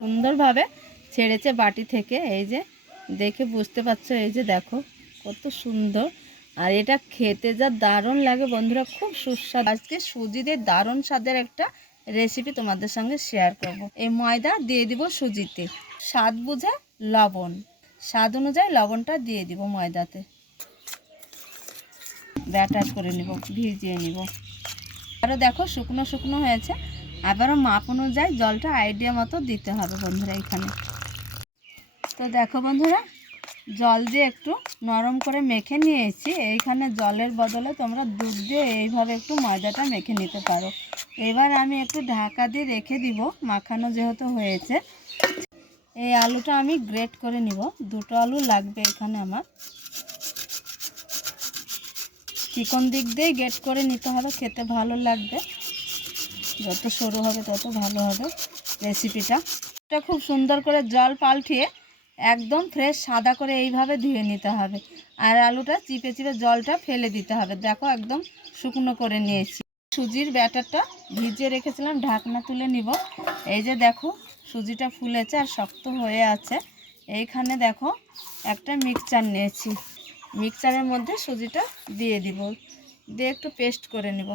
সুন্দরভাবে ছেড়েছে বাটি থেকে। এই যে দেখে বুঝতে পারছো, এই যে দেখো কত সুন্দর। আর এটা খেতে যা দারুণ লাগে বন্ধুরা, খুব সুস্বাদু। আজকে সুজি দিয়ে দারুণ স্বাদের একটা রেসিপি তোমাদের সঙ্গে শেয়ার করব। এই ময়দা দিয়ে দিব সুজিতে, স্বাদ বুঝে লবণ, স্বাদ অনুযায়ী লবণটা দিয়ে দিব ময়দাতে। ব্যাটার করে নিব, ভিজিয়ে নিব। আরও দেখো শুকনো শুকনো হয়েছে। আবারও মাপ অনুযায়ী জলটা আইডিয়া মতো দিতে হবে বন্ধুরা এখানে। তো দেখো বন্ধুরা, জল দিয়ে একটু নরম করে মেখে নিয়েছি। এইখানে জলের বদলে তোমরা দুধ দিয়ে এইভাবে একটু ময়দাটা মেখে নিতে পারো। এবার আমি একটু ঢাকা দিয়ে রেখে দিব, মাখানো যেহেতু হয়েছে। এই আলুটা আমি গ্রেট করে নিব, দুটো আলু লাগবে এখানে আমার। চিকন দিক দিয়ে গ্রেট করে নিতে হবে, খেতে ভালো লাগবে। যত সরু হবে তত ভালো হবে রেসিপিটা। এটা খুব সুন্দর করে জল পাল্টিয়ে একদম ফ্রেশ সাদা করে এইভাবে ধুয়ে নিতে হবে। আর আলুটা চিপে চিপে জলটা ফেলে দিতে হবে। দেখো একদম শুকনো করে নিয়েছি। সুজির ব্যাটারটা ভিজিয়ে রেখেছিলাম, ঢাকনা তুলে নিব। এই যে দেখো সুজিটা ফুলেছে আর শক্ত হয়ে আছে। এইখানে দেখো একটা মিক্সচার নিয়েছি, মিক্সচারের মধ্যে সুজিটা দিয়ে দিব, দিয়ে একটু পেস্ট করে নিব।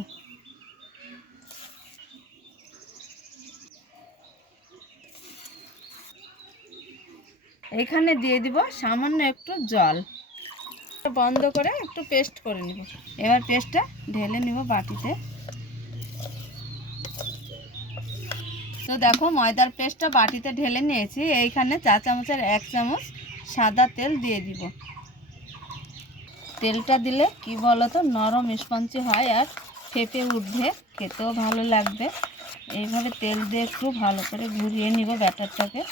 এখানে দিয়ে দিব সামান্য একটু জল, বন্ধ করে একটু পেস্ট করে নিব। এবার পেস্টটা ঢেলে নিব বাটিতে। তো দেখো ময়দার পেস্টটা বাটিতে ঢেলে নিয়েছি। এইখানে 4 চামচের 1 চামচ সাদা তেল দিয়ে দিব। তেলটা দিলে কি বলো তো, নরম স্পঞ্জি হয় আর ফেপে উঠবে, খেতেও ভালো লাগবে। এইভাবে তেল দিয়ে একটু ভালো করে ঘুরিয়ে নিব ব্যাটারটাকে।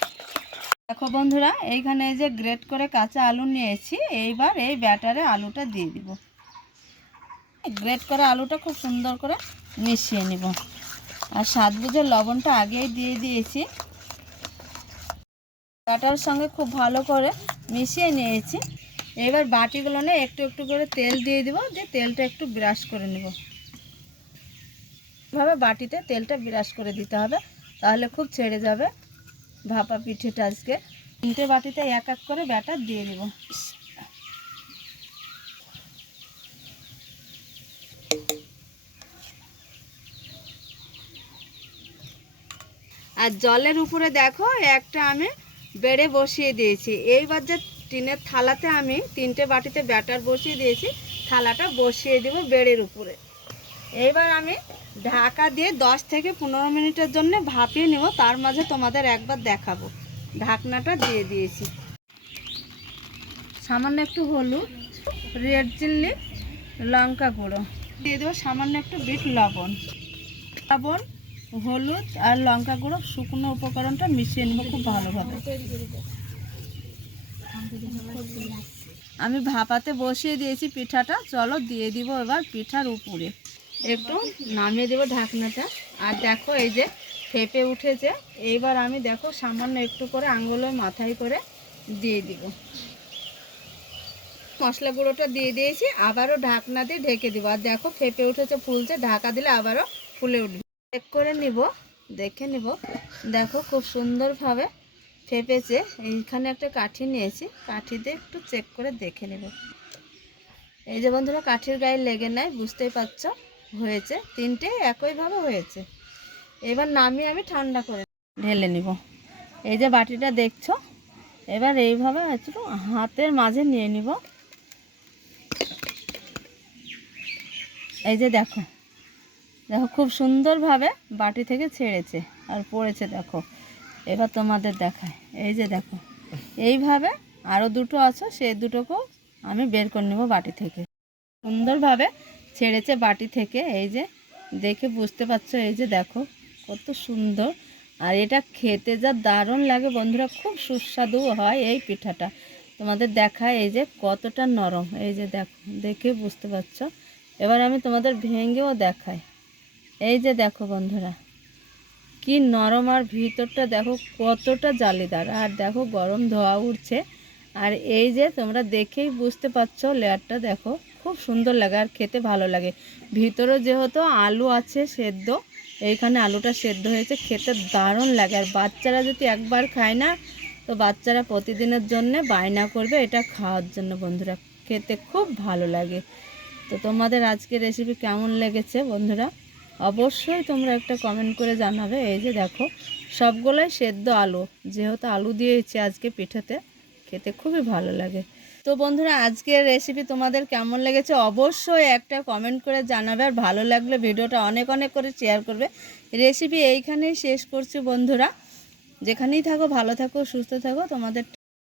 দেখো বন্ধুরা, এইখানে এই যে গ্রেট করে কাঁচা আলু নিয়েছি। এইবার এই ব্যাটারে আলুটা দিয়ে দিব। গ্রেট করা আলুটা খুব সুন্দর করে মিশিয়ে নিব। আর স্বাদ বুঝে লবণটা আগেই দিয়ে দিয়েছি। ব্যাটার সঙ্গে খুব ভালো করে মিশিয়ে নিয়েছি। এবার বাটিগুলো নিয়ে একটু একটু করে তেল দিয়ে দিব, দিয়ে তেলটা একটু ব্রাশ করে নেব। এভাবে বাটিতে তেলটা ব্রাশ করে দিতে হবে, তাহলে খুব ছেড়ে যাবে ভাপা পিঠেটা। আজকে 3টে বাটিতে এক এক করে ব্যাটার দিয়ে দিব। আর জলের উপরে দেখো একটা আমি বেড়ে বসিয়ে দিয়েছি। এইবার যে টিনের থালাতে আমি 3টে বাটিতে ব্যাটার বসিয়ে দিয়েছি, থালাটা বসিয়ে দেব বেড়ের উপরে। এইবার আমি ঢাকা দিয়ে 10 থেকে 15 মিনিটের জন্য ভাপিয়ে নেব। তার মাঝে তোমাদের একবার দেখাবো। ঢাকনাটা দিয়ে দিয়েছি। সামান্য একটু হলুদ, রেড চিল্লি, লঙ্কা গুঁড়ো দিয়ে দেবো, সামান্য একটু বিট লবণ, হলুদ আর লঙ্কা গুঁড়ো, শুকনো উপকরণটা মিশিয়ে নেব খুব ভালোভাবে। আমি ভাপাতে বসিয়ে দিয়েছি পিঠাটা, চলো দিয়ে দিব এবার পিঠার উপরে। একটু নামিয়ে দেবো ঢাকনাটা। আর দেখো এই যে ফেপে উঠেছে। এইবার আমি দেখো সামান্য একটু করে আঙুলের মাথায় করে দিয়ে দিব। মশলা গুঁড়োটা দিয়ে দিয়েছি, আবারও ঢাকনা দিয়ে ঢেকে দিব। আর দেখো ফেপে উঠেছে, ফুলছে, ঢাকা দিলে আবারও ফুলে উঠবে। চেক করে নিব, দেখে নিব। দেখো খুব সুন্দরভাবে ফেপেছে। এইখানে একটা কাঠি নিয়েছি, কাঠি দিয়ে একটু চেক করে দেখে নেব। এই যে বন্ধুরা, কাঠির গায়ে লেগে নাই, বুঝতেই পারছো হয়েছে। 3টে একইভাবে হয়েছে। এবার নামিয়ে আমি ঠান্ডা করে ঢেলে নিব। এই যে বাটিটা দেখছো, এবার এইভাবে একটু হাতের মাঝে নিয়ে নিব। এই যে দেখো, দেখো খুব সুন্দরভাবে বাটি থেকে ছেড়েছে আর পড়েছে দেখো। এবার তোমাদের দেখায়, এই যে দেখো এইভাবে আরও দুটো আছে, সেই দুটোকেও আমি বের করে নেব বাটি থেকে। সুন্দরভাবে ছেড়েছে বাটি থেকে, এই যে দেখে বুঝতে পারছো। এই যে দেখো কত সুন্দর। আর এটা খেতে যা দারুণ লাগে বন্ধুরা, খুব সুস্বাদু হয় এই পিঠাটা। তোমাদের দেখায় এই যে কতটা নরম, এই যে দেখো, দেখে বুঝতে পারছো। এবার আমি তোমাদের ভেঙেও দেখাই। এই যে দেখো বন্ধুরা কি নরম, আর ভিতরটা দেখো কতটা জালিদার। আর দেখো গরম ধোয়া উঠছে। আর এই যে তোমরা দেখেই বুঝতে পারছো, লেয়ারটা দেখো খুব সুন্দর লাগে আর খেতে ভালো লাগে। ভিতরে যেহেতু আলু আছে সেদ্ধ, এইখানে আলুটা সেদ্ধ হয়েছে, খেতে দারুণ লাগে। আর বাচ্চারা যদি একবার খায় না, তো বাচ্চারা প্রতিদিনের জন্য বায়না করবে এটা খাওয়ার জন্য। বন্ধুরা, খেতে খুব ভালো লাগে। তো তোমাদের আজকের রেসিপি কেমন লেগেছে বন্ধুরা, অবশ্যই তোমরা একটা কমেন্ট করে জানাবে। এই যে দেখো, সবগুলোই সেদ্ধ আলু, যেহেতু আলু দিয়েছি আজকে পিঠেতে, খেতে খুবই ভালো লাগে। তো বন্ধুরা, আজকের রেসিপি তোমাদের কেমন লেগেছে অবশ্যই একটা কমেন্ট করে জানাবে। আর ভালো লাগলে ভিডিওটা অনেক অনেক করে শেয়ার করবে। রেসিপি এইখানেই শেষ করছি বন্ধুরা। যেখানেই থাকো ভালো থাকো, সুস্থ থাকো। তোমাদের